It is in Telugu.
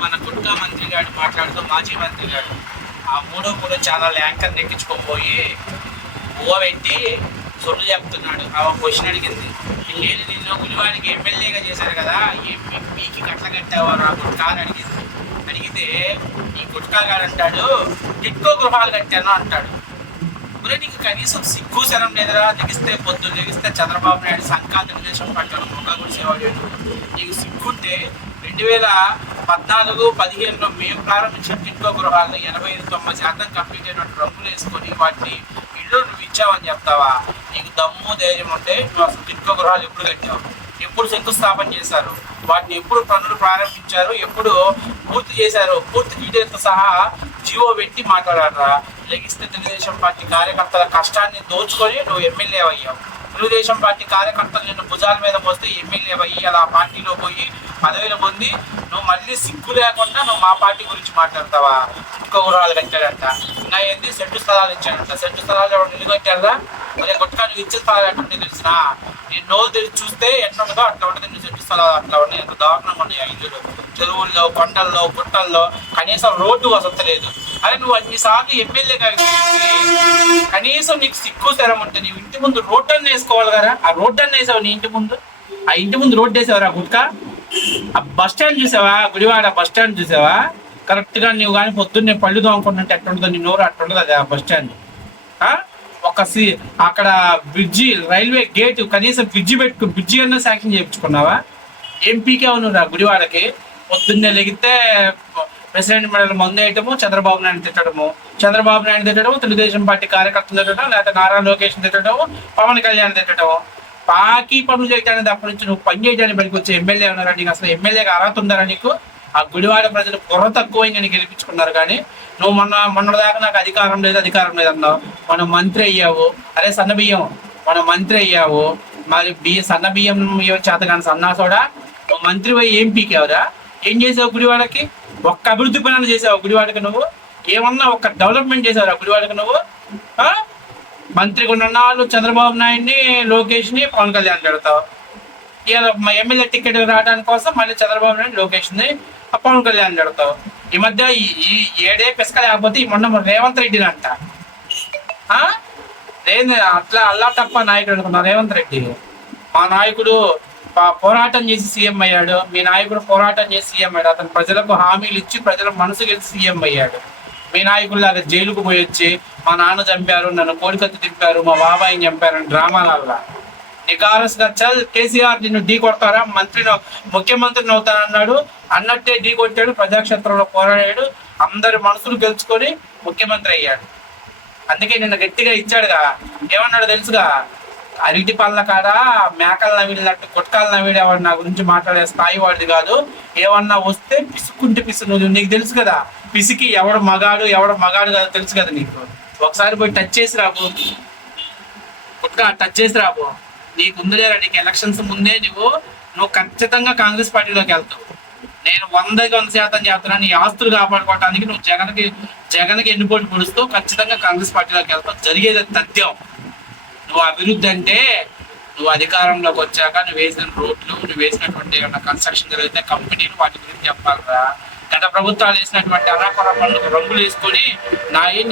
మన గుట్కా మంత్రి గారు మాట్లాడుతూ మాజీ మంత్రి గారు ఆ మూడో మూడో ఛానల్ యాంకర్ నెక్కించుకోపోయి ఊవ పెట్టి సొల్లు చెప్తున్నాడు. ఆ క్వశ్చన్ అడిగింది. నేను నిన్ను గుడివాడికి ఎమ్మెల్యేగా చేశారు కదా ఏం మీకు కట్ల కట్టావారు ఆ గుట్కా? అని అడిగింది. అడిగితే ఈ గుట్కా గారు అంటాడు ఎక్కువ గృహాలు కట్టాను అంటాడు. మరి నీకు కనీసం సిగ్గు శరం లేదురా లెగిస్తే పొద్దున్న లెగిస్తే చంద్రబాబు నాయుడు సంక్రాంతి తెలుగుదేశం పట్టాడు మొక్క గుడిసేవాడు నీకు సిగ్గుంటే రెండు వేల పద్నాలుగు పదిహేనులో మేము ప్రారంభించిన టిట్కో గృహాల్లో ఎనభై ఐదు తొంభై శాతం కంప్లీట్ అయినట్టు రంగులు వేసుకొని వాటిని ఇల్లు నువ్వు ఇచ్చావని చెప్తావా? నీకు దమ్ము ధైర్యం ఉంటే నువ్వు అసలు టిట్కో గృహాలు ఎప్పుడు కట్టావు? ఎప్పుడు శంకుస్థాపన చేశారు? వాటిని ఎప్పుడు పనులు ప్రారంభించారు? ఎప్పుడు పూర్తి చేశారు? పూర్తి డీటెయిల్తో సహా జీవో పెట్టి మాట్లాడారా? లెగిస్తే తెలుగుదేశం పార్టీ కార్యకర్తల కష్టాన్ని దోచుకొని నువ్వు ఎమ్మెల్యే అయ్యావు. తెలుగుదేశం పార్టీ కార్యకర్తలు నిన్ను భుజాల మీద పోస్తే ఎమ్మెల్యే అయ్యి అలా పార్టీలో పోయి పదవిలో పొంది నువ్వు మళ్ళీ సిగ్గు లేకుండా నువ్వు మా పార్టీ గురించి మాట్లాడతావా? ఇంకో ఊరాలు కట్టాడంట. ఇంకా ఏంది? సెట్టు స్థలాలు ఇచ్చాడంట. సెంటు స్థలాలు ఎవరు నిన్ను కట్టారా అదే గుట్కా నువ్వు ఇచ్చే స్థలాలు ఎట్లుంటే తెలిసిన? నేను నోరు తెరిచి చూస్తే ఎట్లా ఉంటుందో అట్లా ఉంటుంది. నువ్వు సెంటు స్థలాలు అట్లా ఉన్నాయి. ఎంత దారుణంగా ఉన్నాయి. ఆ ఇల్లులు చెరువుల్లో కొండల్లో గుట్టల్లో కనీసం రోడ్డు వసతలేదు అరే నువ్వు అన్నిసార్లు ఎమ్మెల్యేగా గారికి కనీసం నీకు సిగ్గు తెరం ఉంటే నీ ఇంటి ముందు రోడ్డు అన్న వేసుకోవాలి కదా. ఆ రోడ్డు అన్న వేసావు నీ ఇంటి ముందు? ఆ ఇంటి ముందు రోడ్డు వేసావురా గుట్కా? ఆ బస్ స్టాండ్ చూసావా? గుడివాడ బస్ స్టాండ్ చూసావా? కరెక్ట్గా నువ్వు కానీ పొద్దున్నే పళ్ళు తోముకుంటుంటే ఎట్టుంటుందో నీ నోరు అట్టుండదు అది ఆ బస్ స్టాండ్. ఒక సి అక్కడ బ్రిడ్జి రైల్వే గేట్ కనీసం బ్రిడ్జి పెట్టుకు బ్రిడ్జి అన్న శాంక్షన్ చేయించుకున్నావా? ఎంపీకే ఉన్నాడు ఆ గుడివాడకి. పొద్దున్నే లెగితే ప్రెసిడెంట్ మెడల్ మందు వేయటము చంద్రబాబు నాయుడు తిట్టడము చంద్రబాబు నాయుడు తిట్టడము తెలుగుదేశం పార్టీ కార్యకర్తలు తిట్టడం లేకపోతే నారా లోకేష్ తిట్టడము పవన్ కళ్యాణ్ తిట్టడము. పాకి పనులు చేయడానికి అప్పటి నుంచి నువ్వు పని చేయడానికి బయటకు వచ్చే ఎమ్మెల్యే ఉన్నారా నీకు? అసలు ఎమ్మెల్యేగా అర్హత ఉందారా నీకు? ఆ గుడివాడ ప్రజలు బుర్ర తక్కువైంది నేను గెలిపించుకున్నారు కానీ నువ్వు మొన్న మొన్న దాకా నాకు అధికారం లేదు అధికారం లేదన్నావు. మనం మంత్రి అయ్యావు. అరే సన్నబియ్యం మనం మంత్రి అయ్యావు. మరి బియ్య సన్న బియ్యం చేత కానీ సన్నాసోడా? నువ్వు మంత్రి పోయి ఏం పీకావురా? ఏం చేసావు గుడివాడకి? ఒక్క అభివృద్ధి పనులు చేసావు గుడివాడకు నువ్వు? ఏమన్నా ఒక్క డెవలప్మెంట్ చేశారు ఆ గుడివాడకు నువ్వు? మంత్రిగా ఉన్న చంద్రబాబు నాయుడిని లోకేష్ని పవన్ కళ్యాణ్ పెడతావు ఇవాళ మా ఎమ్మెల్యే టికెట్ రావడానికి కోసం మళ్ళీ చంద్రబాబు నాయుడు లోకేష్ని పవన్ కళ్యాణ్ పెడతావు ఈ మధ్య ఈ ఏడే పిసక లేకపోతే ఈ మొన్న రేవంత్ రెడ్డిని అంట ఏంది అట్లా అల్లా తప్ప నాయకుడు అనుకున్నా రేవంత్ రెడ్డి. మా నాయకుడు పోరాటం చేసి సీఎం అయ్యాడు. మీ నాయకుడు పోరాటం చేసి సీఎం అయ్యాడు. అతను ప్రజలకు హామీలు ఇచ్చి ప్రజల మనసు గెలిచి సీఎం అయ్యాడు. మీ నాయకుల్లాగా జైలుకు పోయి వచ్చి మా నాన్న చంపారు నన్ను కోడికత్తి తిప్పారు మా బాబాయిని చంపారు అని డ్రామాలల్లా నికారస్గా చల్ కేసీఆర్ నిన్ను ఢీ కొడతారా? మంత్రిని ముఖ్యమంత్రిని అవుతానన్నాడు అన్నట్టే ఢీ కొట్టాడు ప్రజాక్షేత్రంలో పోరాడాడు. అందరి మనసులు గెలుచుకొని ముఖ్యమంత్రి అయ్యాడు. అందుకే నిన్న గట్టిగా ఇచ్చాడుగా. ఏమన్నాడు తెలుసుగా? అరటి పళ్ళ కాడ మేకలు నవ్వినట్టు గుట్కాలు నవ్వేవాడు నా గురించి మాట్లాడే స్థాయి వాడిది కాదు. ఏమన్నా వస్తే పిసుకుంటే పిసు నువ్వు నీకు తెలుసు కదా పిసికి ఎవడు మగాడు ఎవడు మగాడు కదా తెలుసు కదా నీకు. ఒకసారి పోయి టచ్ చేసి రాబు గుట్కా టచ్ చేసి రాబు నీకు ఉందిలేరా నీకు ఎలక్షన్స్ ముందే నువ్వు నువ్వు ఖచ్చితంగా కాంగ్రెస్ పార్టీలోకి వెళ్తావు. నేను వందకి వంద శాతం చేస్తున్నా నీ ఆస్తులు కాపాడుకోవడానికి నువ్వు జగన్కి జగన్కి ఎన్నిపోటు పొడుస్తూ ఖచ్చితంగా కాంగ్రెస్ పార్టీలోకి వెళ్తావు. జరిగేది అది తథ్యం. నువ్వు అభివృద్ధి అంటే నువ్వు అధికారంలోకి వచ్చాక నువ్వు వేసిన రోడ్లు నువ్వు వేసినటువంటి ఏమైనా కన్స్ట్రక్షన్ జరిగితే కంపెనీలు వాటి గురించి చెప్పాలరా. గత ప్రభుత్వాలు వేసినటువంటి అరాకొర పనులకు రంగులు వేసుకొని నా ఏం